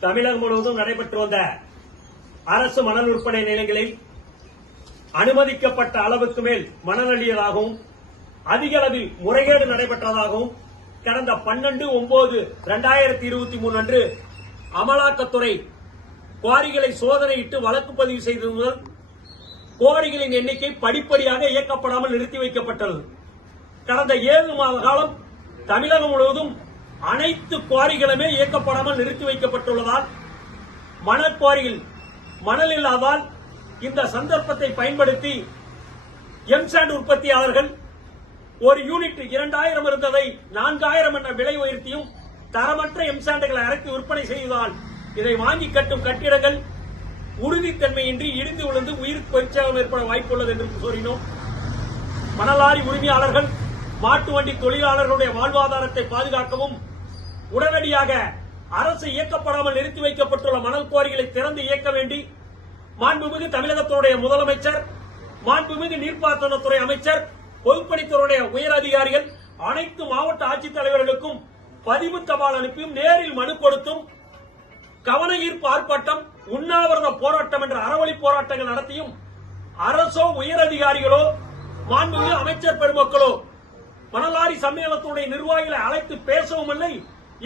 தமிழகம் முழுவதும் நடைபெற்று வந்த அரசு மணல் விற்பனை நிலையங்களில் அனுமதிக்கப்பட்ட அளவுக்கு மேல் மணல் அள்ளியதாகவும் அதிக அளவில் முறைகேடு நடைபெற்றதாகவும் கடந்த பன்னெண்டு ஒன்பது இரண்டாயிரத்தி இருபத்தி மூணு அன்று அமலாக்கத்துறை குவாரிகளை சோதனையிட்டு வழக்கு பதிவு செய்தது முதல் குவாரிகளின் எண்ணிக்கை படிப்படியாக இயக்கப்படாமல் நிறுத்தி வைக்கப்பட்டது. கடந்த ஏழு மாத காலம் தமிழகம் முழுவதும் அனைத்து குவாரிகளுமே இயக்கப்படாமல் நிறுத்தி வைக்கப்பட்டுள்ளதால் மணல் குவாரியில் மணல் இல்லாதால் இந்த சந்தர்ப்பத்தை பயன்படுத்தி எம்சாண்ட் உற்பத்தியாளர்கள் ஒரு யூனிட் இரண்டாயிரம் இருந்ததை நான்காயிரம் என்ற விலை உயர்த்தியும் தரமற்ற எம்சாண்டுகளை அரைத்து விற்பனை செய்ததால் இதை வாங்கி கட்டும் கட்டிடங்கள் உறுதித்தன்மையின்றி இடிந்து விழுந்து உயிர் பரிச்சயம் ஏற்பட வாய்ப்புள்ளது என்று கூறினோம். மணலாரி உரிமையாளர்கள் மாட்டு வண்டி தொழிலாளர்களுடைய வாழ்வாதாரத்தை பாதுகாக்கவும் உடனடியாக அரசு இயக்கப்படாமல் நிறுத்தி வைக்கப்பட்டுள்ள மணல் குவாரிகளை திறந்து இயக்க வேண்டி மாண்புமிகு தமிழகத்துடைய முதலமைச்சர் மாண்புமிகு நீர்ப்பாசனத்துறை அமைச்சர் பொதுப்பணித்துறையுடைய உயர் அதிகாரிகள் அனைத்து மாவட்ட ஆட்சித்தலைவர்களுக்கும் பதிவு தபால் அனுப்பியும் நேரில் மனு கொடுத்தும் கவன ஈர்ப்பு ஆர்ப்பாட்டம் உண்ணாவிரத போராட்டம் என்ற அறவழி போராட்டங்கள் நடத்தியும் அரசோ உயர் அதிகாரிகளோ மாண்புமிகு அமைச்சர் பெருமக்களோ மணலாரி சம்மேளனத்துடைய நிர்வாகிகளை அழைத்து பேசவும் இல்லை.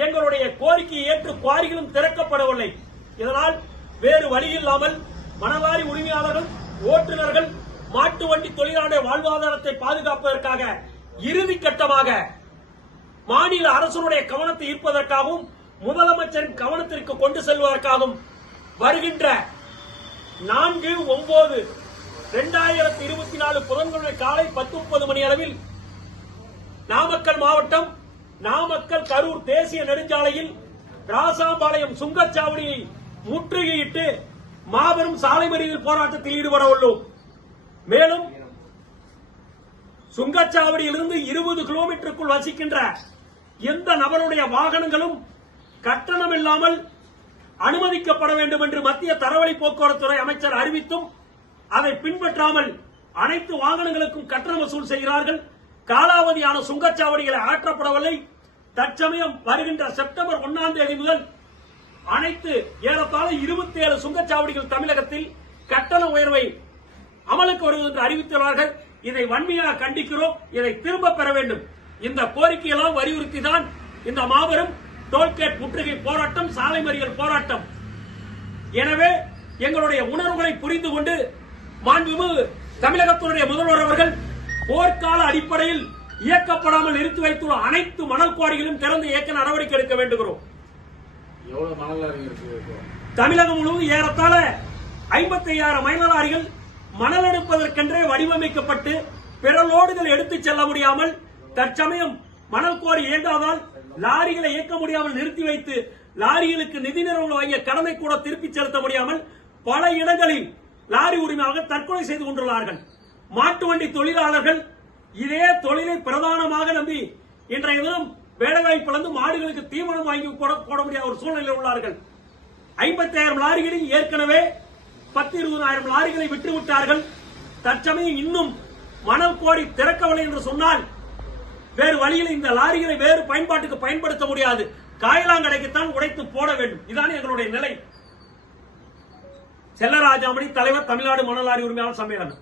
எங்களுடைய கோரிக்கையை ஏற்று குவாரிகளும் திறக்கப்படவில்லை. இதனால் வேறு வழி இல்லாமல் மணலாரி உரிமையாளர்கள் ஓட்டுநர்கள் மாட்டு வண்டி தொழிலாளர் வாழ்வாதாரத்தை பாதுகாப்பதற்காக இறுதி கட்டமாக மாநில அரசுடைய கவனத்தை ஈர்ப்பதற்காகவும் முதலமைச்சரின் கவனத்திற்கு கொண்டு செல்வதற்காகவும் வருகின்ற நான்கு ஒன்பது இரண்டாயிரத்தி இருபத்தி நாலு புதன்கிழமை காலை பத்து முப்பது மணி அளவில் நாமக்கல் மாவட்டம் நாமக்கல் கரூர் தேசிய நெடுஞ்சாலையில் ராசாம்பாளையம் சுங்கச்சாவடியை முற்றுகையிட்டு மாபெரும் சாலை மறியல் போராட்டத்தில் ஈடுபட உள்ளோம். மேலும் சுங்கச்சாவடியிலிருந்து இருபது கிலோமீட்டருக்குள் வசிக்கின்ற எந்த நபருடைய வாகனங்களும் கட்டணம் இல்லாமல் அனுமதிக்கப்பட வேண்டும் என்று மத்திய தரவழி போக்குவரத்துறை அமைச்சர் அறிவித்தும் அதை பின்பற்றாமல் அனைத்து வாகனங்களுக்கும் கட்டணம் வசூல் செய்கிறார்கள். காலாவதியான சுங்கச்சாவடிகளை அகற்றப்படவில்லை தற்சமயம் வருகின்ற செப்டம்பர் ஒன்னாம் தேதி முதல் அனைத்து ஏறத்தாழ இருபத்தி ஏழு சுங்கச்சாவடிகள் தமிழகத்தில் கட்டண உயர்வை அமலுக்கு வருவது என்று அறிவித்துள்ளார்கள். இதை வன்மையாக கண்டிக்கிறோம். இதை திரும்ப பெற வேண்டும். இந்த கோரிக்கையெல்லாம் வலியுறுத்தி தான் இந்த மாபெரும் டோல்கேட் முற்றுகை போராட்டம் சாலை மறியல் போராட்டம். எனவே எங்களுடைய உணர்வுகளை புரிந்து கொண்டு மாண்புமிகு தமிழகத்தினுடைய முதல்வர் அவர்கள் போர்க்கால அடிப்படையில் இயக்கப்படாமல் நிறுத்தி வைத்துள்ள அனைத்து மணல் குவாரிகளும் திறந்து இயக்க நடவடிக்கை எடுக்க வேண்டுகிறோம். மணல் தமிழகம் முழுவதும் ஏறத்தாழ ஐம்பத்தி ஐயாயிரம் மயிலாரிகள் மணல் எடுப்பதற்கென்றே வடிவமைக்கப்பட்டு பிற லோடுகள் எடுத்துச் செல்ல முடியாமல் தற்சமயம் மணல் கோரி இயங்காதால் லாரிகளை இயக்க முடியாமல் நிறுத்தி வைத்து லாரிகளுக்கு நிதி நிறுவனம் வாங்கிய கடனை கூட திருப்பிச் செலுத்த முடியாமல் பல இடங்களில் லாரி உரிமையாளர்கள் தற்கொலை செய்து கொண்டுள்ளார்கள். மாட்டு வண்டி தொழிலாளர்கள் இதே தொழிலை பிரதானமாக நம்பி இன்றைய தினம் வேலைவாய்ப்பு மாடுகளுக்கு தீவனம் வாங்கி போட போட முடியாத ஒரு சூழ்நிலையில் உள்ளார்கள். ஐம்பத்தாயிரம் லாரிகளில் ஏற்கனவே பத்து இருபதாயிரம் லாரிகளை விட்டு விட்டார்கள் தற்சமயம் இன்னும் மணல் கோடி திறக்கவில்லை என்று சொன்னால் வேறு வழியில் இந்த லாரிகளை வேறு பயன்பாட்டுக்கு பயன்படுத்த முடியாது. காயலாங்கடைக்குத்தான் உடைத்து போட வேண்டும். இதான் எங்களுடைய நிலை. செல்லராஜாமணி தலைவர் தமிழ்நாடு மணலாரி உரிமையாளர் சம்மேளனம்.